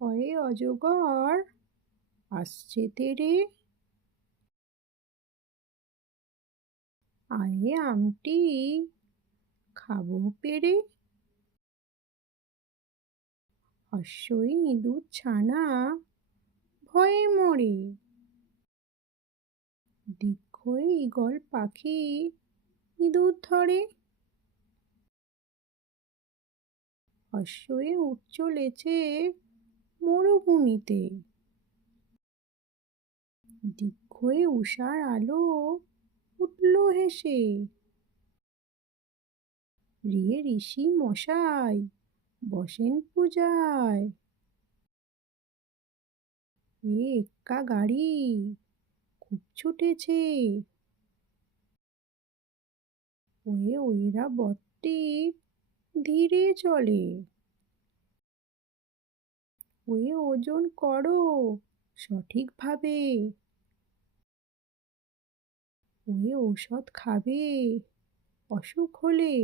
অয়ে অজগর আসছে তেরে, আয়ে আমটি খাবো পেরে। হস্যই ইঁদুর ছানা ভয়ে মরে, দীর্ঘই ঈগল পাখি ইঁদুর ধরে। হস্যই উঠ চলেছে মরুভূমিতে, দীর্ঘই উষার আলো উঠল হেসে। রে ঋষি মশাই বসেন পূজায়, এ এক্কা গাড়ি খুব ছুটেছে। ওয়ে ঐরাবতটি ধীরে চলে, ওয়ে ওজন করো সঠিকভাবে। ওয়ে ঔষধ খাবে অসুখ হলে।